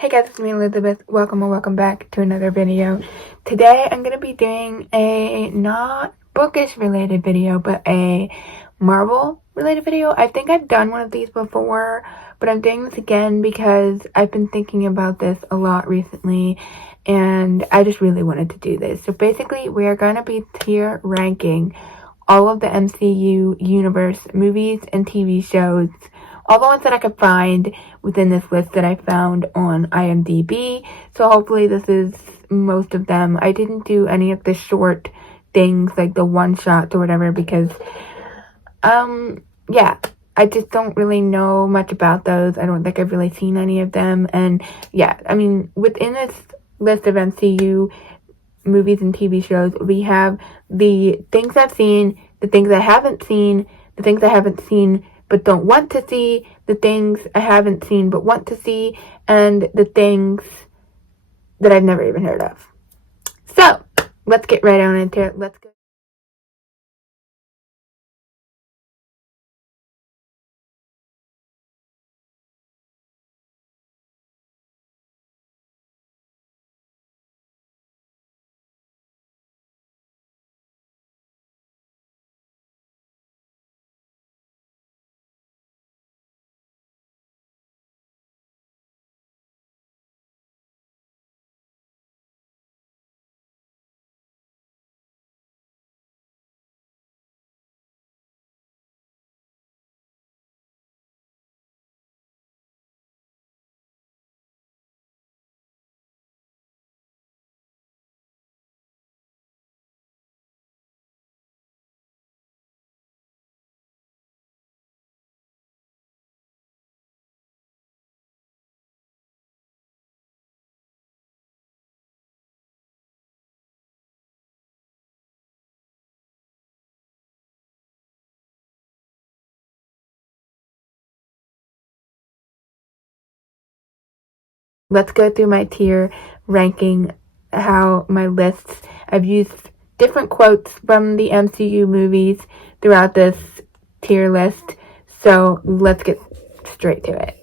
Hey guys, it's me Elizabeth. Welcome or welcome back to another video. Today I'm going to be doing a not bookish related video, but a Marvel related video. I think I've done one of these before, but I'm doing this again because I've been thinking about this a lot recently and I just really wanted to do this. So basically we are going to be tier ranking all of the MCU universe movies and TV shows, all the ones that I could find within this list that I found on IMDb. So hopefully this is most of them. I didn't do any of the short things like the one shots or whatever because yeah, I just don't really know much about those. I don't think I've really seen any of them. And yeah, I mean, within this list of MCU movies and TV shows, we have the things I've seen, the things I haven't seen, the things I haven't seen but don't want to see, the things I haven't seen but want to see, and the things that I've never even heard of. So, let's get right on into it. Let's go. Let's go through my tier ranking, how my lists, I've used different quotes from the MCU movies throughout this tier list. So let's get straight to it.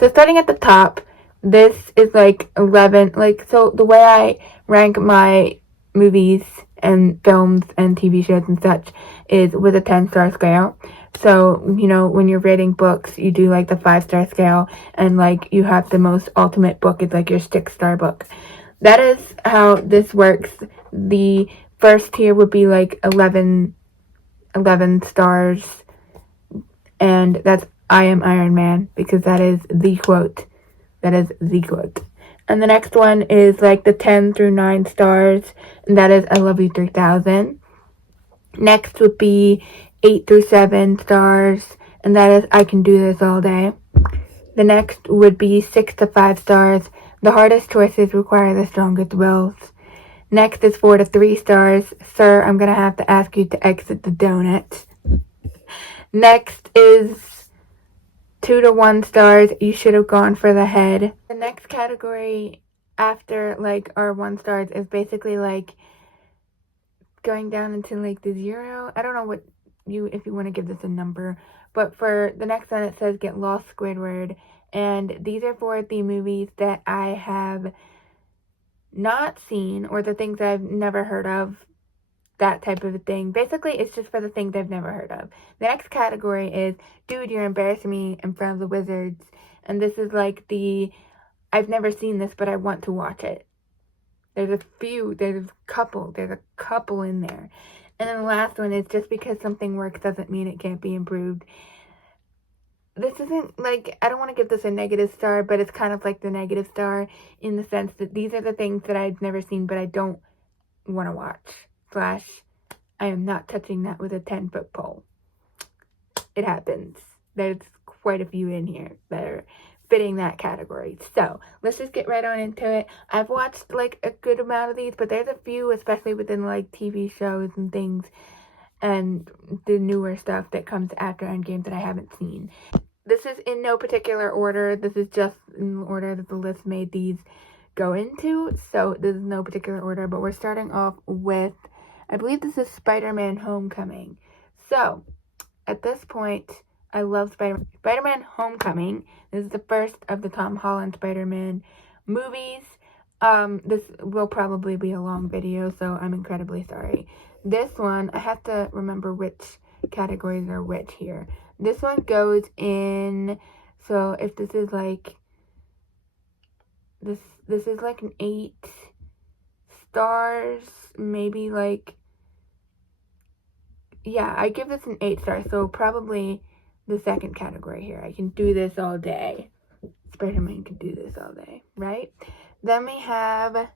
So starting at the top, this is like 11, so the way I rank my movies and films and TV shows and such is with a 10-star scale. So, when you're rating books, you do like the 5-star scale, and like you have the most ultimate book is like your 6-star book. That is how this works. The first tier would be like 11 stars, and that's I am Iron Man, because that is the quote. That is the quote. And the next one is like the 10 through 9 stars, and that is I love you 3000. Next would be 8 through 7 stars, and that is I can do this all day. The next would be 6 to 5 stars. The hardest choices require the strongest wills. Next is 4 to 3 stars. Sir, I'm going to have to ask you to exit the donut. Next is 2 to 1 stars. You should have gone for the head. The next category after like our 1 stars is basically like going down into like the 0. I don't know what if you want to give this a number, but for the next one it says Get Lost Squidward, and these are for the movies that I have not seen or the things I've never heard of, that type of a thing. Basically, it's just for the things I've never heard of. The next category is Dude, You're Embarrassing Me in Front of the Wizards, and this is like the I've never seen this but I want to watch it. There's a couple in there. And then the last one is Just Because Something Works Doesn't Mean It Can't Be Improved. This isn't like, I don't want to give this a negative star, but it's kind of like the negative star in the sense that these are the things that I've never seen but I don't want to watch. / I am not touching that with a 10-foot pole. It happens. There's quite a few in here that are fitting that category. So let's just get right on into it. I've watched like a good amount of these, but there's a few, especially within like TV shows and things and the newer stuff that comes after Endgame that I haven't seen. This is in no particular order. This is just in the order that the list made these go into. So this is no particular order, but we're starting off with, I believe this is Spider-Man Homecoming. So at this point, I love Spider-Man Homecoming. This is the first of the Tom Holland Spider-Man movies. This will probably be a long video, so I'm incredibly sorry. This one, I have to remember which categories are which here. This one goes in, so if this is like, this is like an 8 stars, maybe like, yeah, I give this an 8 stars, so probably the second category here. I can do this all day. Spider-Man can do this all day, right? Then we have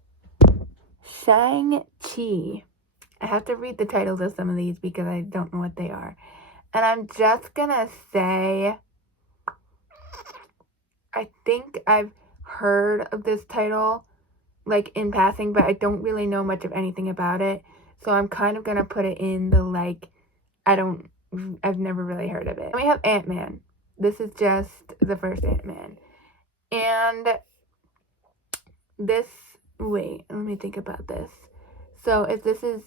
Shang-Chi. I have to read the titles of some of these because I don't know what they are. And I'm just gonna say, I think I've heard of this title, like, in passing, but I don't really know much of anything about it. So I'm kind of gonna put it in the, like, I've never really heard of it. And we have Ant-Man. This is just the first Ant-Man. And this, wait, let me think about this. So if this is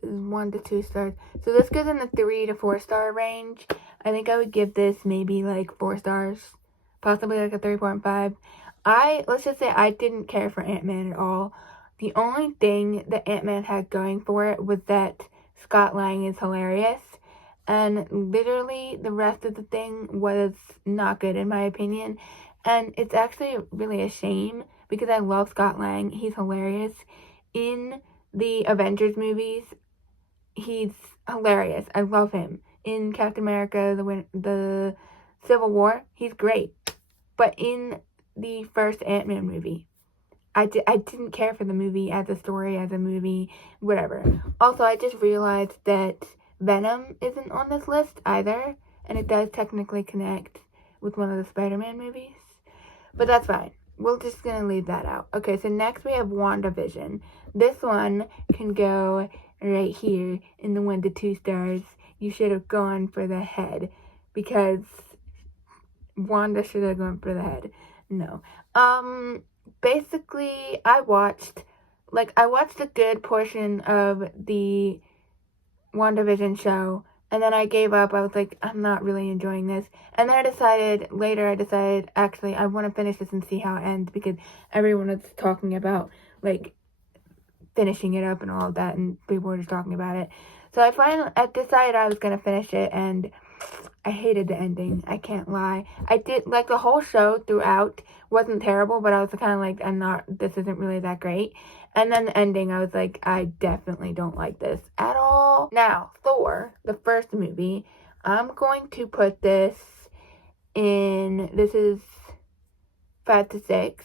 1 to 2 stars, so this goes in the 3 to 4 star range. I think I would give this maybe like 4 stars, possibly like a 3.5. Let's just say I didn't care for Ant-Man at all. The only thing that Ant-Man had going for it was that Scott Lang is hilarious, and literally the rest of the thing was not good in my opinion. And it's actually really a shame because I love Scott Lang. He's hilarious. In the Avengers movies, he's hilarious. I love him. In Captain America, the Civil War, he's great. But in the first Ant-Man movie, I didn't care for the movie as a story, as a movie, whatever. Also, I just realized that Venom isn't on this list either, and it does technically connect with one of the Spider-Man movies. But that's fine. We're just going to leave that out. Okay, so next we have WandaVision. This one can go right here in the 1 to 2 stars. You should have gone for the head, because Wanda should have gone for the head. No. Basically, I watched a good portion of the WandaVision show, and then I gave up. I was like, I'm not really enjoying this. And then I decided, actually, I want to finish this and see how it ends, because everyone was talking about, like, finishing it up and all of that, and people were just talking about it. So I decided I was going to finish it, and I hated the ending. I can't lie. I did, like, the whole show throughout wasn't terrible, but I was kind of like, this isn't really that great. And then the ending, I was like, I definitely don't like this at all. Now, Thor, the first movie, I'm going to put this this is 5 to 6.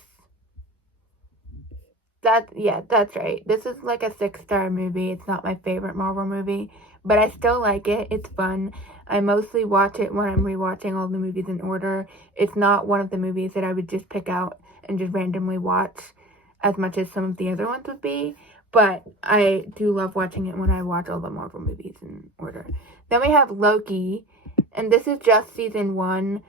That's right. This is like a 6-star movie. It's not my favorite Marvel movie, but I still like it. It's fun. I mostly watch it when I'm rewatching all the movies in order. It's not one of the movies that I would just pick out and just randomly watch as much as some of the other ones would be, but I do love watching it when I watch all the Marvel movies in order. Then we have Loki, and this is just season 1.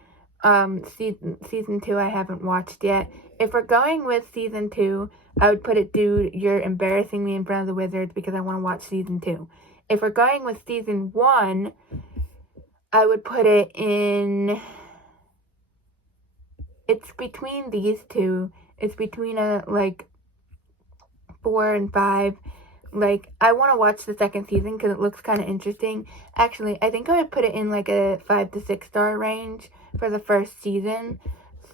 Season 2 I haven't watched yet. If we're going with season 2, I would put it, dude, you're embarrassing me in front of the wizards, because I want to watch season 2. If we're going with season 1, I would put it in, it's between these two. It's between a, like, 4 and 5. Like, I want to watch the second season because it looks kind of interesting. Actually, I think I would put it in, like, a 5 to 6 star range for the first season.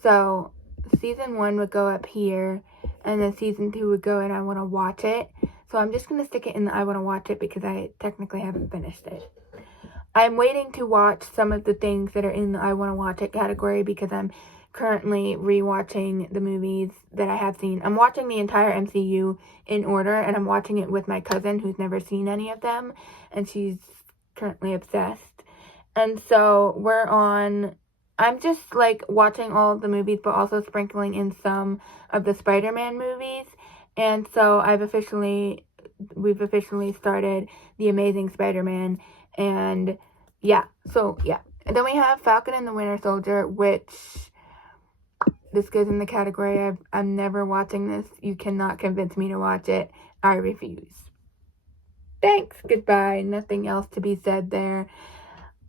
So, season 1 would go up here, and then season 2 would go, and I want to watch it. So, I'm just going to stick it in the I want to watch it, because I technically haven't finished it. I'm waiting to watch some of the things that are in the I want to watch it category, because I'm currently rewatching the movies that I have seen. I'm watching the entire MCU in order, and I'm watching it with my cousin who's never seen any of them, and she's currently obsessed. And so I'm just like watching all of the movies, but also sprinkling in some of the Spider-Man movies. And so we've officially started The Amazing Spider-Man, and yeah. And then we have Falcon and the Winter Soldier, which this goes in the category I'm never watching this. You cannot convince me to watch it. I refuse. Thanks. Goodbye. Nothing else to be said there.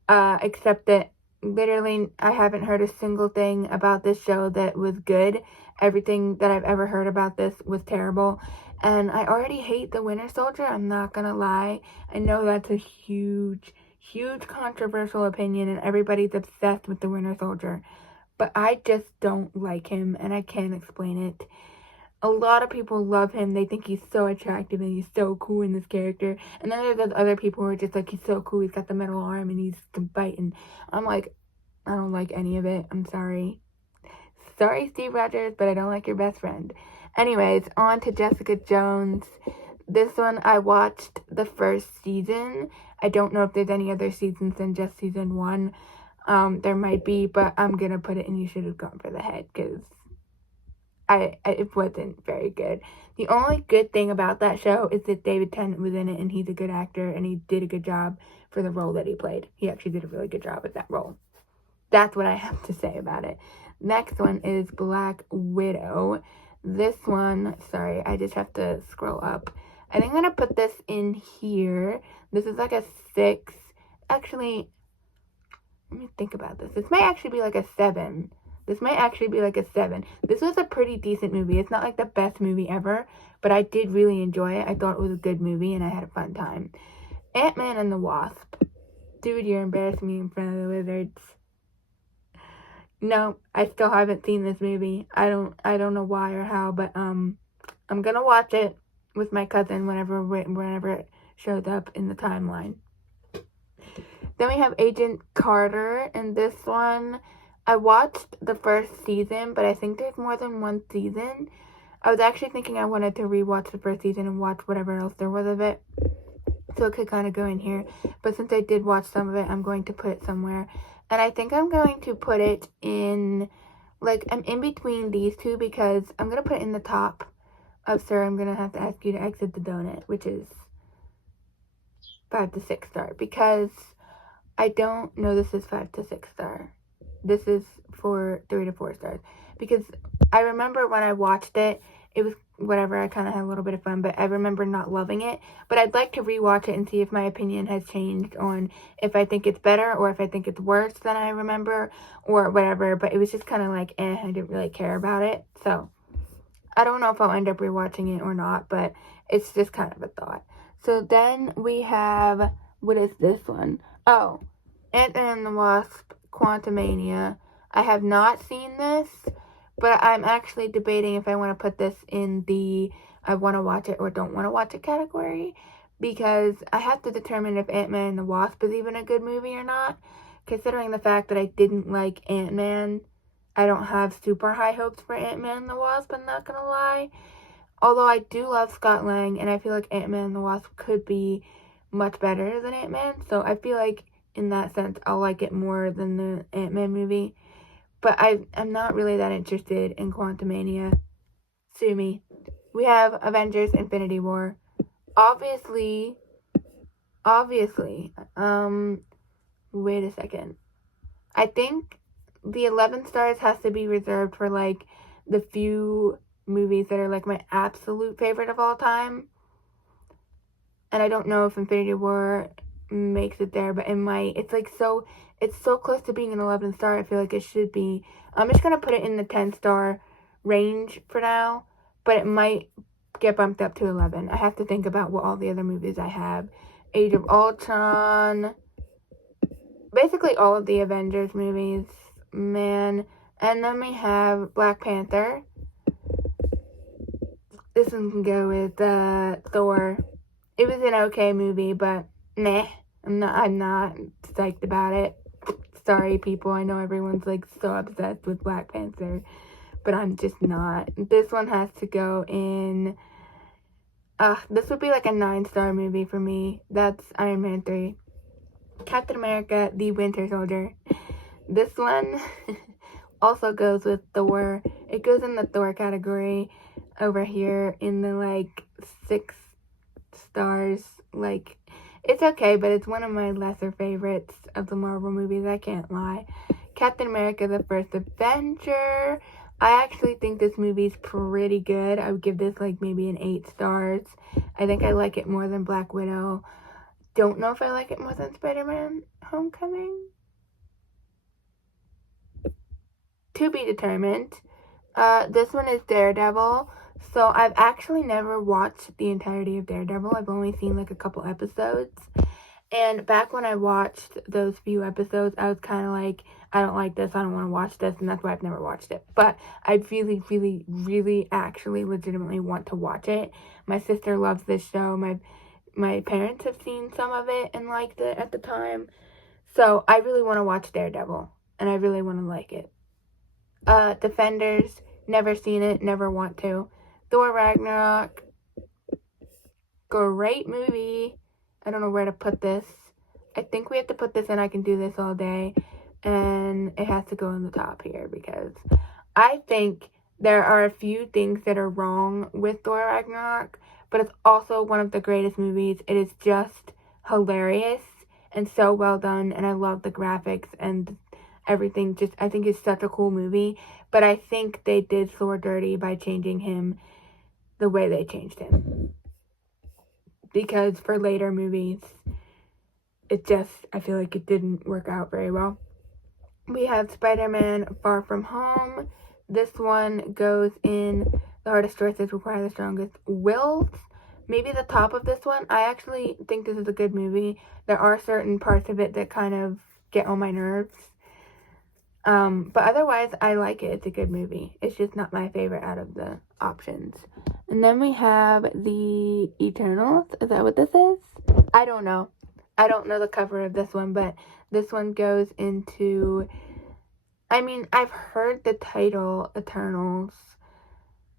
Except that literally I haven't heard a single thing about this show that was good. everything that I've ever heard about this was terrible. And I already hate the Winter Soldier, I'm not gonna lie. I know that's a huge controversial opinion and everybody's obsessed with the Winter Soldier. But I just don't like him and I can't explain it. A lot of people love him. They think he's so attractive and he's so cool in this character. And then there's those other people who are just like, he's so cool, he's got the metal arm and he's can fight. And I'm like, I don't like any of it. I'm sorry. Sorry, Steve Rogers, but I don't like your best friend. Anyways, on to Jessica Jones. This one, I watched the first season. I don't know if there's any other seasons than just season 1. There might be, but I'm gonna put it in You Should Have Gone for the Head, because it wasn't very good. The only good thing about that show is that David Tennant was in it, and he's a good actor, and he did a good job for the role that he played. He actually did a really good job at that role. That's what I have to say about it. Next one is Black Widow. This one, sorry, I just have to scroll up. I think I'm gonna put this in here. This is like a 6. Actually, let me think about this. This might actually be like a 7. This might actually be like a 7. This was a pretty decent movie. It's not like the best movie ever, but I did really enjoy it. I thought it was a good movie, and I had a fun time. Ant-Man and the Wasp. Dude, you're embarrassing me in front of the wizards. No, I still haven't seen this movie. I don't know why or how, but I'm gonna watch it with my cousin whenever it shows up in the timeline. Then we have Agent Carter, and this one, I watched the first season, but I think there's more than one season. I was actually thinking I wanted to rewatch the first season and watch whatever else there was of it, so it could kind of go in here. But since I did watch some of it, I'm going to put it somewhere. And I think I'm going to put it in, like, I'm in between these two because I'm going to put it in the top of Sir, I'm going to have to ask you to exit the donut, which is 5 to 6 star. Because I don't know this is 5 to 6 star. This is for 3 to 4 stars. Because I remember when I watched it, it was whatever, I kind of had a little bit of fun, but I remember not loving it. But I'd like to rewatch it and see if my opinion has changed on if I think it's better or if I think it's worse than I remember or whatever. But it was just kind of like, I didn't really care about it. So I don't know if I'll end up rewatching it or not, but it's just kind of a thought. So then we have, what is this one? Oh, Ant-Man and the Wasp, Quantumania. I have not seen this, but I'm actually debating if I want to put this in the I want to watch it or don't want to watch it category, because I have to determine if Ant-Man and the Wasp is even a good movie or not. Considering the fact that I didn't like Ant-Man, I don't have super high hopes for Ant-Man and the Wasp, I'm not gonna lie. Although I do love Scott Lang, and I feel like Ant-Man and the Wasp could be much better than Ant-Man, so I feel like in that sense I'll like it more than the Ant-Man movie. But I'm not really that interested in Quantumania. Sue me. We have Avengers Infinity War. Obviously, wait a second. I think the 11 stars has to be reserved for, like, the few movies that are, like, my absolute favorite of all time. And I don't know if Infinity War makes it there, but it might. It's, like, it's so close to being an 11 star, I feel like it should be. I'm just going to put it in the 10 star range for now, but it might get bumped up to 11. I have to think about what all the other movies I have. Age of Ultron, basically all of the Avengers movies, man. And then we have Black Panther. This one can go with Thor. It was an okay movie, but meh. I'm not psyched about it. Sorry, people. I know everyone's, like, so obsessed with Black Panther, but I'm just not. This one has to go in. This would be like a 9-star movie for me. That's Iron Man 3. Captain America, the Winter Soldier. This one also goes with Thor. It goes in the Thor category over here in the, like, 6 stars. Like, it's okay, but it's one of my lesser favorites of the Marvel movies, I can't lie. Captain America, the First Avenger. I actually think this movie's pretty good. I would give this, like, maybe an 8 stars. I think I like it more than Black Widow. Don't know if I like it more than Spider-Man Homecoming. To be determined. This one is Daredevil. So I've actually never watched the entirety of Daredevil. I've only seen like a couple episodes. And back when I watched those few episodes, I was kind of like, I don't like this, I don't want to watch this, and that's why I've never watched it. But I really, really, really actually legitimately want to watch it. My sister loves this show. My parents have seen some of it and liked it at the time. So I really want to watch Daredevil, and I really want to like it. Defenders, never seen it, never want to. Thor Ragnarok, great movie. I don't know where to put this. I think we have to put this in I Can Do This All Day, and it has to go in the top here because I think there are a few things that are wrong with Thor Ragnarok, but it's also one of the greatest movies. It is just hilarious and so well done, and I love the graphics and everything. Just, I think it's such a cool movie, but I think they did Thor dirty by changing him the way they changed him. Because for later movies, I feel like it didn't work out very well. We have Spider-Man Far From Home. This one goes in the hardest choices require the strongest wills. Maybe the top of this one. I actually think this is a good movie. There are certain parts of it that kind of get on my nerves. But otherwise, I like it. It's a good movie. It's just not my favorite out of the options. And then we have the Eternals. Is that what this is? I don't know. I don't know the cover of this one, but this one goes into... I mean, I've heard the title Eternals,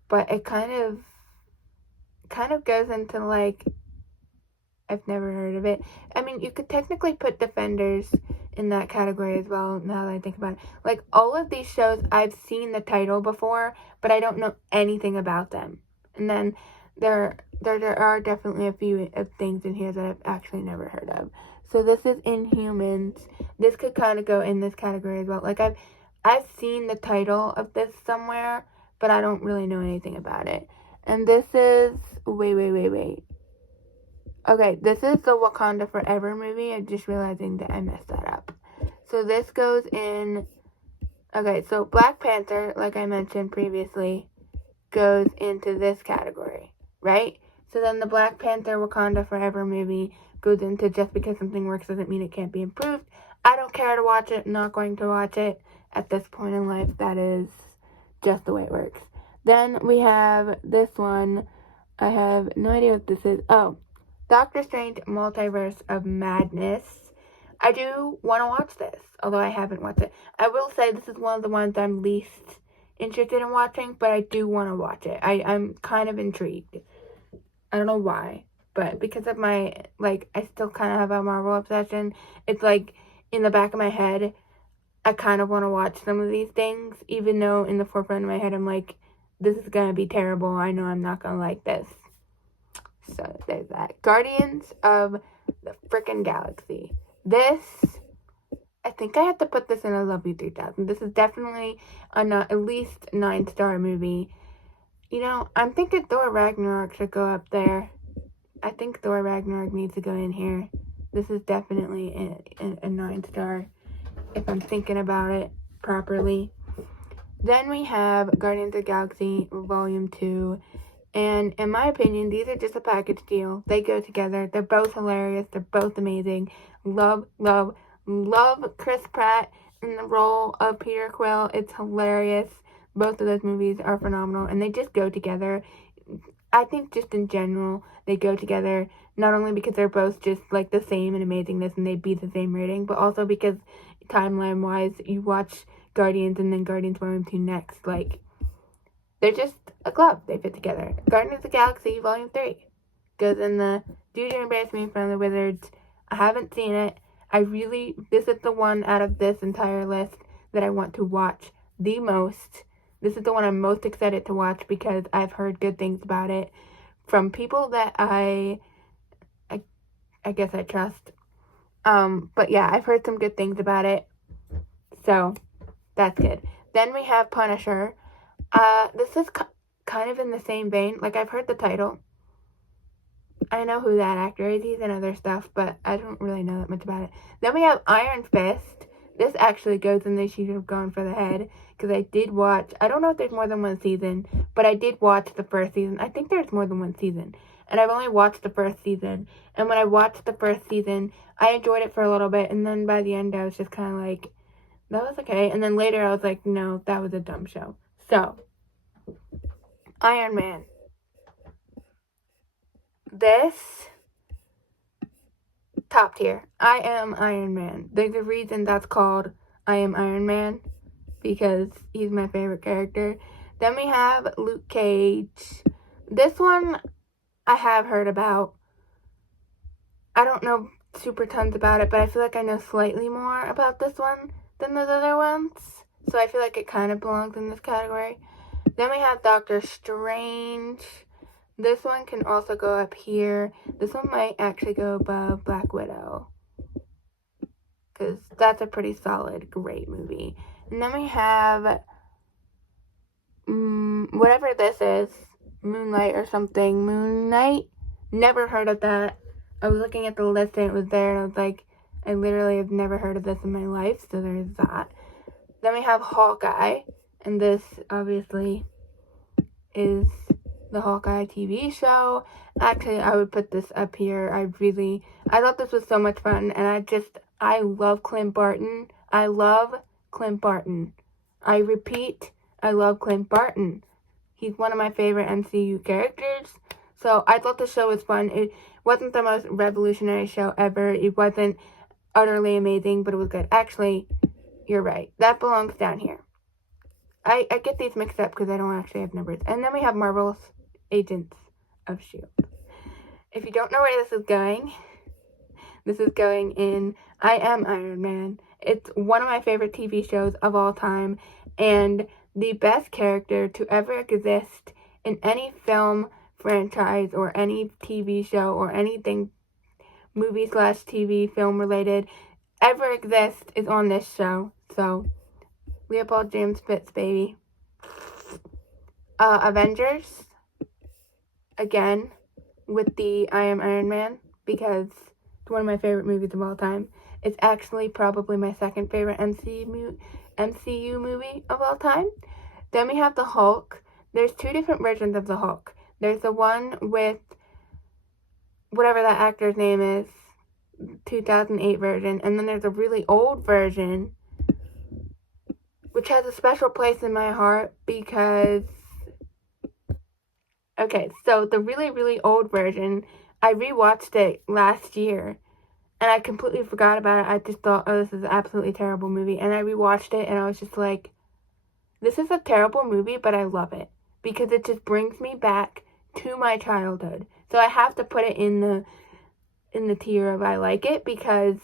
but it kind of goes into like... I've never heard of it. I mean, you could technically put Defenders in that category as well, now that I think about it. Like, all of these shows, I've seen the title before, but I don't know anything about them. And then there are definitely a few things in here that I've actually never heard of. So this is Inhumans. This could kind of go in this category as well. Like, I've seen the title of this somewhere, but I don't really know anything about it. And this is... Wait. Okay, this is the Wakanda Forever movie. I'm just realizing that I messed that up. So this goes in... Okay, so Black Panther, like I mentioned previously, goes into this category, right? So then the Black Panther Wakanda Forever movie goes into just because something works doesn't mean it can't be improved. I don't care to watch it, not going to watch it. At this point in life, that is just the way it works. Then we have this one. I have no idea what this is. Oh, Doctor Strange Multiverse of Madness. I do want to watch this, although I haven't watched it. I will say this is one of the ones I'm least interested in watching, but I do want to watch it. I'm kind of intrigued. I don't know why, but because of my, like, I still kind of have a Marvel obsession. It's like in the back of my head, I kind of want to watch some of these things, even though in the forefront of my head, I'm like, this is going to be terrible. I know I'm not going to like this. So there's that. Guardians of the frickin' Galaxy. This, I think I have to put this in a Love You 3000. This is definitely at least 9-star movie. You know, I'm thinking Thor Ragnarok should go up there. I think Thor Ragnarok needs to go in here. This is definitely a 9-star if I'm thinking about it properly. Then we have Guardians of the Galaxy Volume 2. And in my opinion, these are just a package deal. They go together. They're both hilarious. They're both amazing. Love Chris Pratt in the role of Peter Quill. It's hilarious. Both of those movies are phenomenal. And they just go together. I think just in general, they go together. Not only because they're both just like the same in amazingness and they beat the same rating. But also because timeline-wise, you watch Guardians and then Guardians Volume 2 next. Like... they're just a glove. They fit together. Guardians of the Galaxy Volume 3 goes in the Do You Embarrass Me in Front of the Wizards. I haven't seen it. This is the one out of this entire list that I want to watch the most. This is the one I'm most excited to watch because I've heard good things about it from people that I guess I trust. But yeah, I've heard some good things about it. So, that's good. Then we have Punisher. This is kind of in the same vein. Like, I've heard the title. I know who that actor is. He's in other stuff, but I don't really know that much about it. Then we have Iron Fist. this actually goes in They Should Have Gone for the Head, because I did watch, I don't know if there's more than one season, but I did watch the first season. I think there's more than one season, and I've only watched the first season, and when I watched the first season, I enjoyed it for a little bit, and then by the end, I was just kind of like, that was okay, and then later, I was like, no, that was a dumb show. So, Iron Man. This, top tier. I am Iron Man. There's a reason that's called I Am Iron Man, because he's my favorite character. Then we have Luke Cage. This one I have heard about. I don't know super tons about it, but I feel like I know slightly more about this one than those other ones. So I feel like it kind of belongs in this category. Then we have Doctor Strange. This one can also go up here. This one might actually go above Black Widow, because that's a pretty solid, great movie. And then we have, whatever this is, Moonlight or something. Moon Knight? Never heard of that. I was looking at the list and it was there, and I was like, I literally have never heard of this in my life, so there's that. Then we have Hawkeye, and this, obviously, is the Hawkeye TV show. Actually, I would put this up here. I thought this was so much fun, and I love Clint Barton. I love Clint Barton. I repeat, I love Clint Barton. He's one of my favorite MCU characters, so I thought the show was fun. It wasn't the most revolutionary show ever. It wasn't utterly amazing, but it was good. Actually, you're right. That belongs down here. I get these mixed up because I don't actually have numbers. And then we have Marvel's Agents of S.H.I.E.L.D. If you don't know where this is going in I Am Iron Man. It's one of my favorite TV shows of all time, and the best character to ever exist in any film franchise or any TV show or anything movie/TV film related ever exist is on this show. So, Leopold James Fitz, baby. Avengers. Again, with the I Am Iron Man, because it's one of my favorite movies of all time. It's actually probably my second favorite MCU movie of all time. Then we have the Hulk. There's two different versions of the Hulk. There's the one with whatever that actor's name is, 2008 version, and then there's a really old version, which has a special place in my heart because, okay, so the really, really old version, I rewatched it last year, and I completely forgot about it. I just thought, oh, this is an absolutely terrible movie, and I rewatched it, and I was just like, this is a terrible movie, but I love it, because it just brings me back to my childhood. So I have to put it in the tier of I like it, because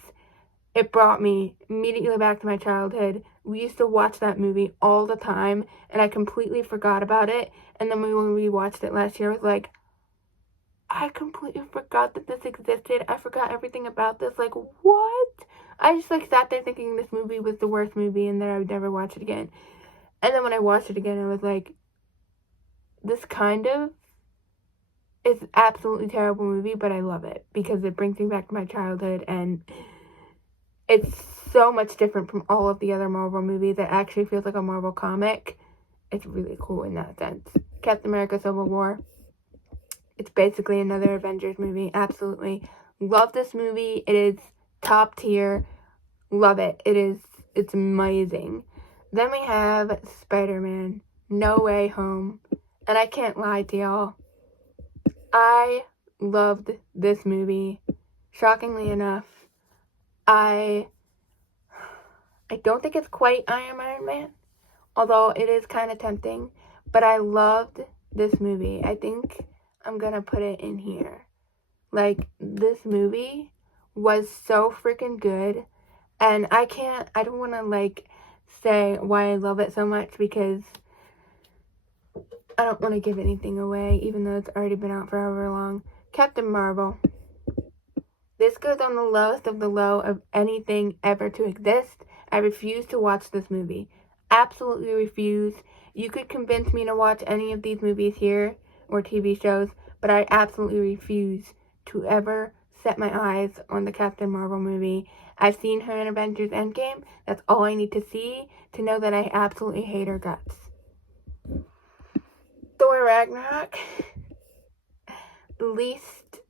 it brought me immediately back to my childhood. We used to watch that movie all the time, and I completely forgot about it. And then when we watched it last year, I was like, I completely forgot that this existed. I forgot everything about this. Like, what? I just, sat there thinking this movie was the worst movie and that I would never watch it again. And then when I watched it again, I was like, this kind of is an absolutely terrible movie, but I love it because it brings me back to my childhood, and it's so much different from all of the other Marvel movies. It actually feels like a Marvel comic. It's really cool in that sense. Captain America Civil War. It's basically another Avengers movie. Absolutely. Love this movie. It is top tier. Love it. It's amazing. Then we have Spider-Man No Way Home. And I can't lie to y'all, I loved this movie. Shockingly enough, I don't think it's quite I Am Iron Man, although it is kind of tempting, but I loved this movie. I think I'm gonna put it in here. This movie was so freaking good, and I don't want to, say why I love it so much, because I don't want to give anything away, even though it's already been out for however long. Captain Marvel. This goes on the lowest of the low of anything ever to exist. I refuse to watch this movie. Absolutely refuse. You could convince me to watch any of these movies here, or TV shows, but I absolutely refuse to ever set my eyes on the Captain Marvel movie. I've seen her in Avengers Endgame. That's all I need to see to know that I absolutely hate her guts. Thor Ragnarok. The least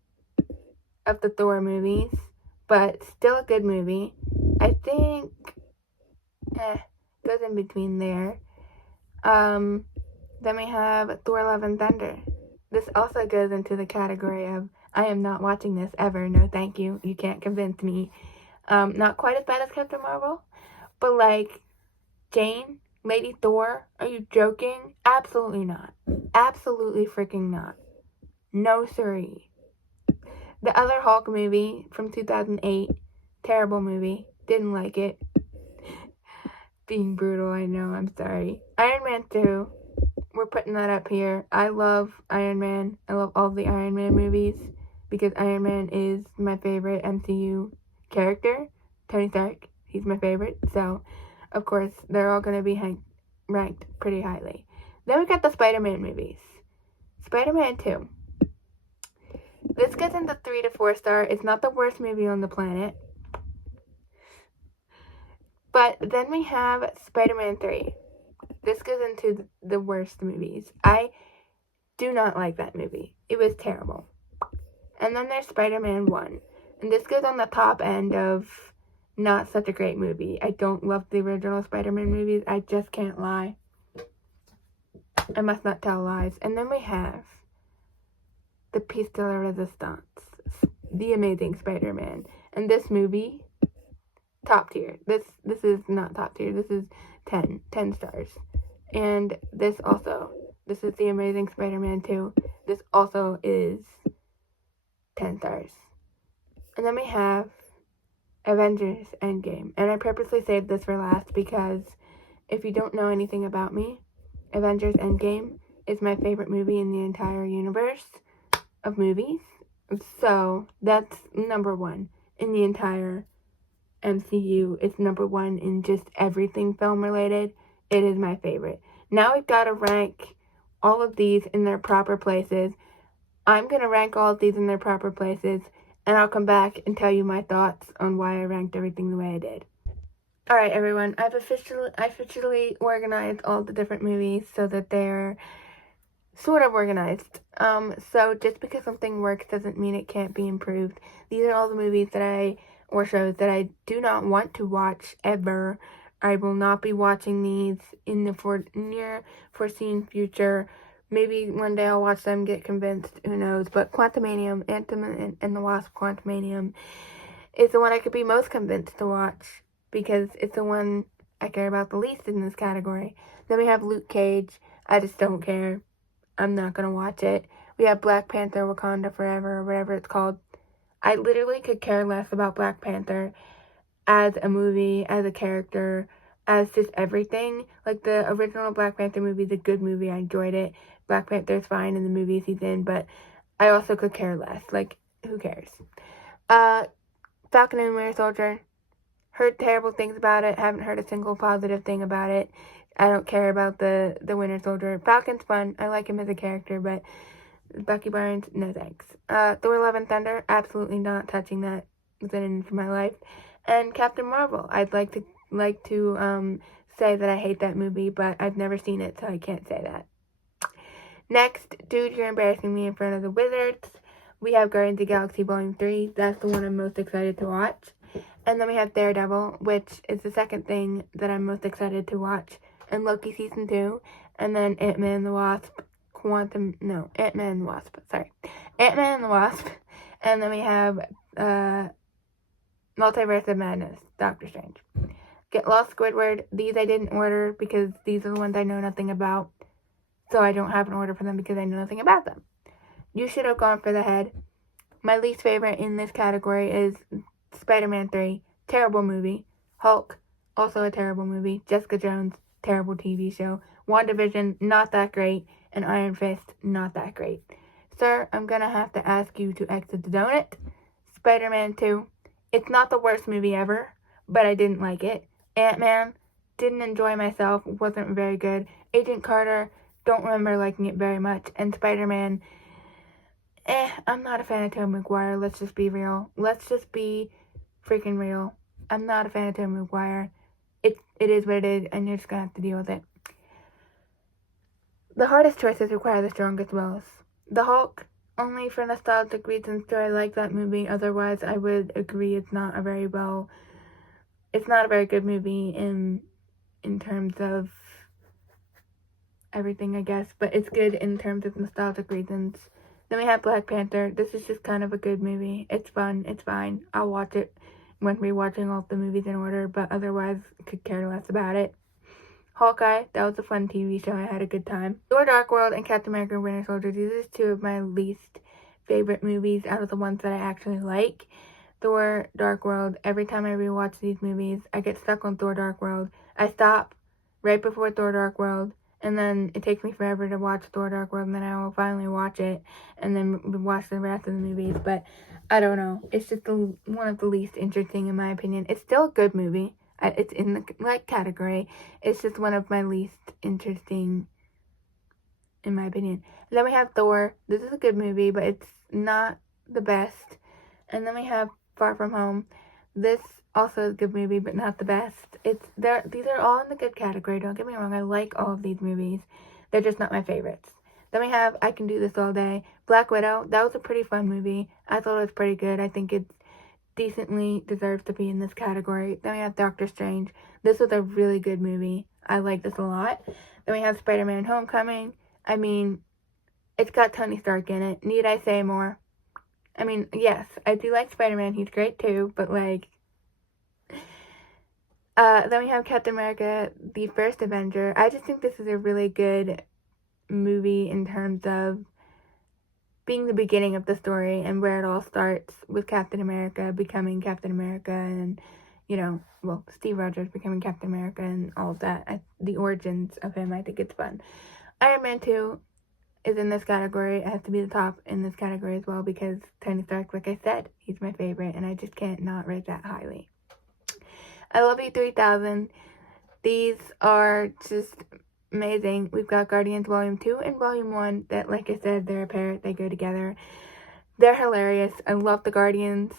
of the Thor movies, but still a good movie. I think goes in between there. Then we have Thor Love and Thunder. This also goes into the category of I am not watching this ever. No, thank you. You can't convince me. Not quite as bad as Captain Marvel, but like Jane, Lady Thor, are you joking? Absolutely not. Absolutely freaking not. No siree. The other Hulk movie from 2008, terrible movie. Didn't like it. Being brutal, I know, I'm sorry. Iron Man 2, we're putting that up here. I love Iron Man. I love all the Iron Man movies because Iron Man is my favorite MCU character. Tony Stark, he's my favorite. So, of course, they're all going to be ranked pretty highly. Then we got the Spider-Man movies. Spider-Man 2. This gets into 3 to 4 star. It's not the worst movie on the planet. But then we have Spider-Man 3. This goes into the worst movies. I do not like that movie. It was terrible. And then there's Spider-Man 1. And this goes on the top end of not such a great movie. I don't love the original Spider-Man movies. I just can't lie. I must not tell lies. And then we have the piece de la resistance, The Amazing Spider-Man. And this movie, top tier. This is not top tier. This is 10 stars. And this is The Amazing Spider-Man 2. This also is 10 stars. And then we have Avengers Endgame. And I purposely saved this for last because if you don't know anything about me, Avengers Endgame is my favorite movie in the entire universe of movies. So that's number one in the entire MCU. It's number one in just everything film related. It is my favorite. Now we've got to rank all of these in their proper places. I'm going to rank all of these in their proper places, and I'll come back and tell you my thoughts on why I ranked everything the way I did. Alright everyone, I've officially organized all the different movies so that they're sort of organized. So just because something works doesn't mean it can't be improved. These are all the movies or shows that I do not want to watch ever. I will not be watching these in the near foreseen future. Maybe one day I'll watch them, get convinced, who knows. But Quantumanium, Ant-Man and the Wasp Quantumanium is the one I could be most convinced to watch because it's the one I care about the least in this category. Then we have Luke Cage. I just don't care. I'm not going to watch it. We have Black Panther Wakanda Forever or whatever it's called. I literally could care less about Black Panther as a movie, as a character, as just everything. Like the original Black Panther movie is a good movie. I enjoyed it. Black Panther's fine in the movies he's in, but I also could care less. Like, who cares? Falcon and Winter Soldier. Heard terrible things about it. Haven't heard a single positive thing about it. I don't care about the Winter Soldier. Falcon's fun. I like him as a character, but Bucky Barnes, no thanks. Thor Love and Thunder, absolutely not touching that within an inch of my life. And Captain Marvel, I'd like to say that I hate that movie, but I've never seen it, so I can't say that. Next, Dude, You're Embarrassing Me in Front of the Wizards. We have Guardians of the Galaxy Volume 3. That's the one I'm most excited to watch. And then we have Daredevil, which is the second thing that I'm most excited to watch. And Loki Season 2. And then Ant-Man and the Wasp. Ant-Man and the Wasp. Sorry. Ant-Man and the Wasp. And then we have Multiverse of Madness. Doctor Strange. Get Lost, Squidward. These I didn't order because these are the ones I know nothing about. So I don't have an order for them because I know nothing about them. You Should Have Gone for the Head. My least favorite in this category is Spider-Man 3. Terrible movie. Hulk. Also a terrible movie. Jessica Jones. Terrible TV show. WandaVision. Not that great. And Iron Fist. Not that great. Sir, I'm gonna have to ask you to exit the donut. Spider-Man 2. It's not the worst movie ever, but I didn't like it. Ant-Man. Didn't enjoy myself. Wasn't very good. Agent Carter. Don't remember liking it very much. And Spider-Man. I'm not a fan of Tobey Maguire. Let's just be real. Let's just be freaking real. I'm not a fan of Tobey Maguire. It is what it is, and you're just gonna have to deal with it. The hardest choices require the strongest wills. The Hulk, only for nostalgic reasons do I like that movie. Otherwise, I would agree it's not a very good movie in terms of everything, I guess, but it's good in terms of nostalgic reasons. Then we have Black Panther. This is just kind of a good movie. It's fun. It's fine. I'll watch it when rewatching all the movies in order, but otherwise, could care less about it. Hawkeye, that was a fun TV show. I had a good time. Thor: Dark World and Captain America: Winter Soldier. These are two of my least favorite movies out of the ones that I actually like. Thor: Dark World, every time I rewatch these movies, I get stuck on Thor: Dark World. I stop right before Thor: Dark World, and then it takes me forever to watch Thor: Dark World, and then I will finally watch it, and then watch the rest of the movies, but I don't know. It's just one of the least interesting in my opinion. It's still a good movie. It's in the right category. It's just one of my least interesting, in my opinion. And then we have Thor. This is a good movie, but it's not the best. And then we have Far From Home. This also is a good movie, but not the best. These are all in the good category. Don't get me wrong. I like all of these movies. They're just not my favorites. Then we have I Can Do This All Day. Black Widow. That was a pretty fun movie. I thought it was pretty good. I think it's decently deserves to be in this category. Then we have Doctor Strange. This was a really good movie. I like this a lot. Then we have Spider-Man Homecoming. I mean, it's got Tony Stark in it. Need I say more? I mean, yes, I do like Spider-Man. He's great too, but like... then we have Captain America, the First Avenger. I just think this is a really good movie in terms of being the beginning of the story and where it all starts with Captain America becoming Captain America and, Steve Rogers becoming Captain America and all of that. The origins of him, I think it's fun. Iron Man 2 is in this category. It has to be the top in this category as well because Tony Stark, like I said, he's my favorite and I just can't not rate that highly. I Love You 3000. These are just amazing. We've got Guardians Volume 2 and Volume 1 that, like I said, they're a pair. They go together. They're hilarious. I love the Guardians.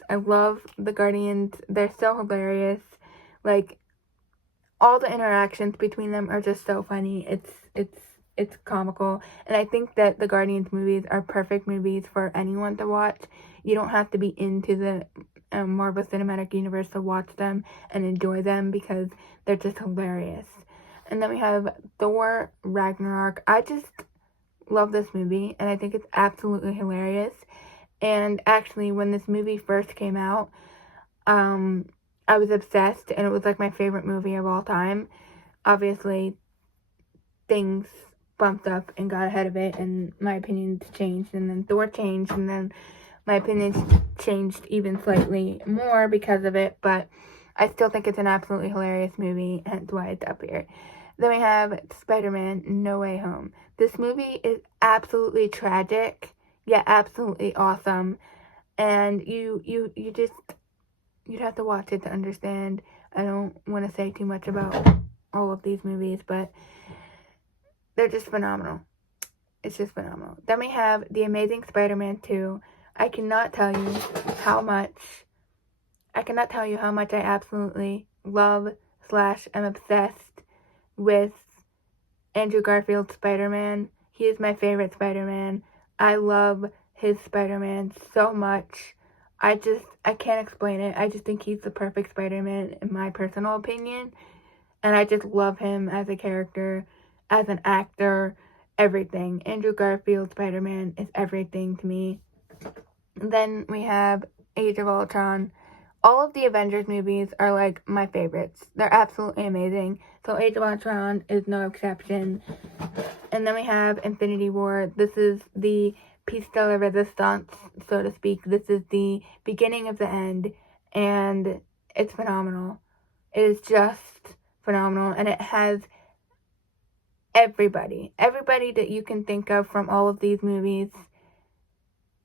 They're so hilarious. Like, all the interactions between them are just so funny. It's comical. And I think that the Guardians movies are perfect movies for anyone to watch. You don't have to be into the Marvel Cinematic Universe to watch them and enjoy them because they're just hilarious. And then we have Thor Ragnarok. I just love this movie, and I think it's absolutely hilarious. And actually, when this movie first came out, I was obsessed, and it was like my favorite movie of all time. Obviously, things bumped up and got ahead of it, and my opinions changed, and then Thor changed, and then my opinions changed even slightly more because of it, but I still think it's an absolutely hilarious movie, hence why it's up here. Then we have Spider-Man No Way Home. This movie is absolutely tragic, yet absolutely awesome, and you'd have to watch it to understand. I don't want to say too much about all of these movies, but they're just phenomenal. It's just phenomenal. Then we have The Amazing Spider-Man 2. I cannot tell you how much I absolutely love / am obsessed with Andrew Garfield's Spider-Man. He is my favorite Spider-Man. I love his Spider-Man so much. I can't explain it. I just think he's the perfect Spider-Man in my personal opinion. And I just love him as a character, as an actor, everything. Andrew Garfield's Spider-Man is everything to me. Then we have Age of Ultron. All of the Avengers movies are like my favorites. They're absolutely amazing. So Age of Ultron is no exception. And then we have Infinity War. This is the piece de la resistance, so to speak. This is the beginning of the end. And it's phenomenal. It is just phenomenal. And it has everybody that you can think of from all of these movies.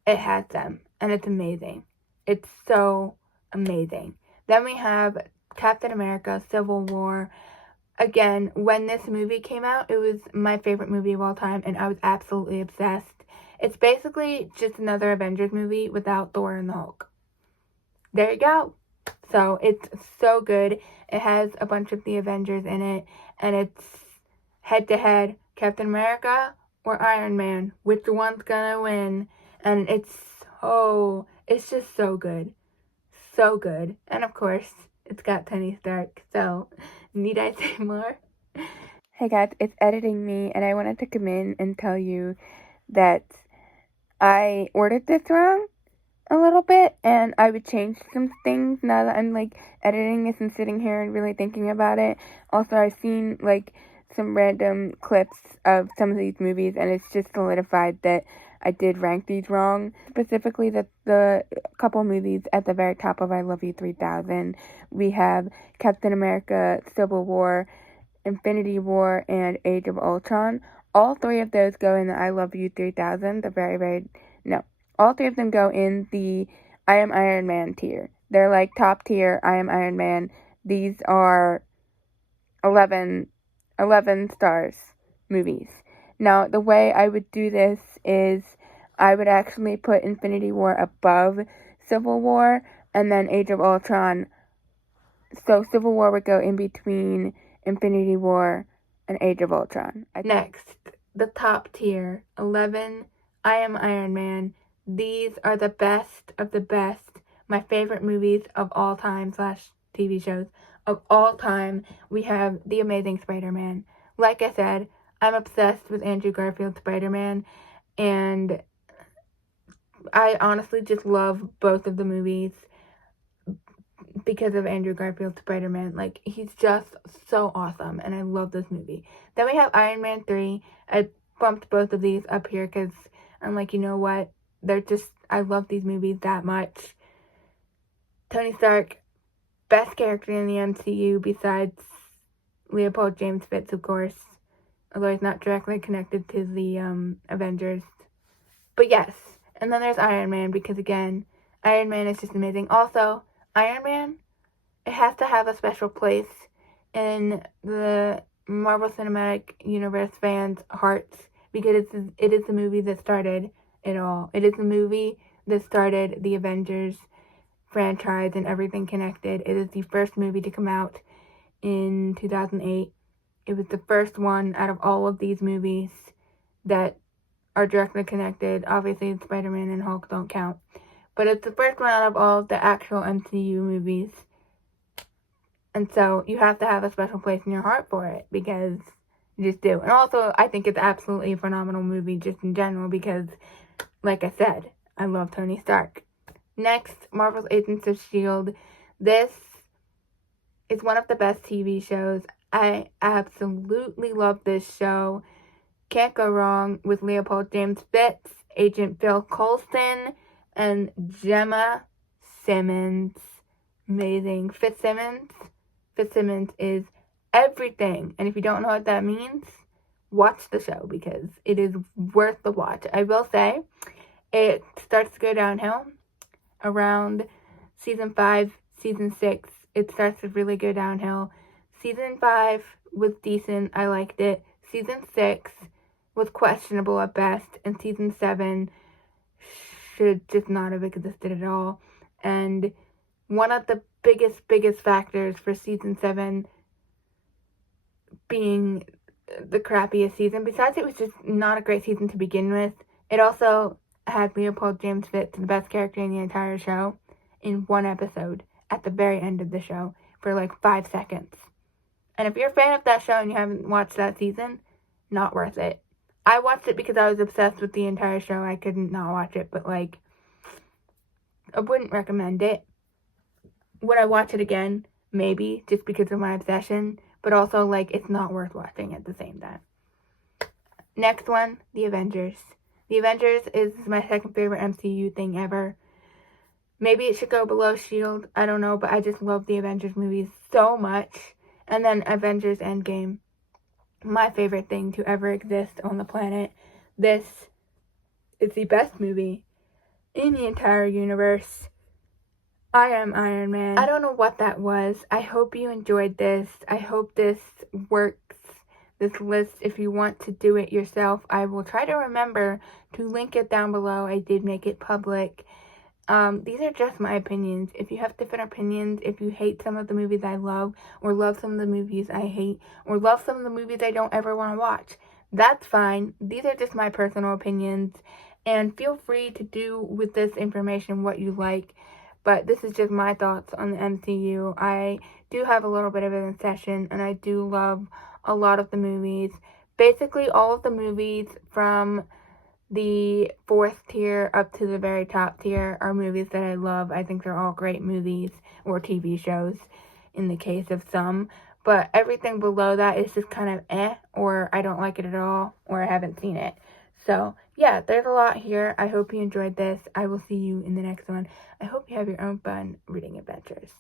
It has them. And it's amazing. It's so amazing. Then we have Captain America Civil War. Again, when this movie came out, it was my favorite movie of all time, and I was absolutely obsessed. It's basically just another Avengers movie without Thor and the Hulk. There you go. So it's so good. It has a bunch of the Avengers in it, and it's head to head Captain America or Iron Man. Which one's gonna win? And it's just so good. So good. And of course, it's got Tony Stark. So, need I say more? Hey guys, it's editing me, and I wanted to come in and tell you that I ordered this wrong a little bit, and I would change some things now that I'm like editing this and sitting here and really thinking about it. Also, I've seen like some random clips of some of these movies, and it's just solidified that I did rank these wrong. Specifically, that the couple movies at the very top of I Love You 3000, we have Captain America, Civil War, Infinity War, and Age of Ultron. All three of those go in the I Love You 3000, all three of them go in the I Am Iron Man tier. They're like top tier I Am Iron Man. These are 11 stars movies. Now, the way I would do this is I would actually put Infinity War above Civil War, and then Age of Ultron. So Civil War would go in between Infinity War and Age of Ultron. Next, the top tier, 11 I Am Iron Man. These are the best of the best, my favorite movies of all time / TV shows of all time. We have The Amazing Spider-Man. Like I said, I'm obsessed with Andrew Garfield's Spider-Man, and I honestly just love both of the movies because of Andrew Garfield's Spider-Man. Like, he's just so awesome, and I love this movie. Then we have Iron Man 3. I bumped both of these up here because I'm like, you know what? I love these movies that much. Tony Stark, best character in the MCU besides Leopold James Fitz, of course. Although he's not directly connected to the Avengers. But yes. And then there's Iron Man, because again, Iron Man is just amazing. Also, Iron Man, it has to have a special place in the Marvel Cinematic Universe fans' hearts, because it is the movie that started it all. It is the movie that started the Avengers franchise and everything connected. It is the first movie to come out in 2008. It was the first one out of all of these movies that are directly connected. Obviously, Spider-Man and Hulk don't count. But it's the first one out of all of the actual MCU movies. And so you have to have a special place in your heart for it, because you just do. And also, I think it's absolutely a phenomenal movie just in general, because, like I said, I love Tony Stark. Next, Marvel's Agents of S.H.I.E.L.D. This is one of the best TV shows. I absolutely love this show. Can't go wrong with Leopold James Fitz, Agent Phil Coulson, and Gemma Simmons. Amazing. Fitzsimmons is everything. And if you don't know what that means, watch the show, because it is worth the watch. I will say, it starts to go downhill around season 5, season 6. It starts to really go downhill. Season 5 was decent. I liked it. Season 6 was questionable at best. And season 7 should just not have existed at all. And one of the biggest factors for season 7 being the crappiest season, besides it was just not a great season to begin with, it also had Leopold James Fitz, the best character in the entire show, in one episode at the very end of the show for like 5 seconds. And if you're a fan of that show and you haven't watched that season, not worth it. I watched it because I was obsessed with the entire show. I couldn't not watch it, but like, I wouldn't recommend it. Would I watch it again? Maybe, just because of my obsession, but also like, it's not worth watching at the same time. Next one, The Avengers. The Avengers is my second favorite MCU thing ever. Maybe it should go below S.H.I.E.L.D. I don't know, but I just love the Avengers movies so much. And then Avengers Endgame, my favorite thing to ever exist on the planet. This is the best movie in the entire universe. I Am Iron Man. I don't know what that was. I hope you enjoyed this. I hope this works. this list if you want to do it yourself. I will try to remember to link it down below. I did make it public. These are just my opinions. If you have different opinions, if you hate some of the movies I love, or love some of the movies I hate, or love some of the movies I don't ever want to watch, that's fine. These are just my personal opinions, and feel free to do with this information what you like, but this is just my thoughts on the MCU. I do have a little bit of an obsession, and I do love a lot of the movies. Basically, all of the movies from the fourth tier up to the very top tier are movies that I love. I think they're all great movies, or TV shows in the case of some. But everything below that is just kind of or I don't like it at all, or I haven't seen it. So, yeah, there's a lot here. I hope you enjoyed this. I will see you in the next one. I hope you have your own fun reading adventures.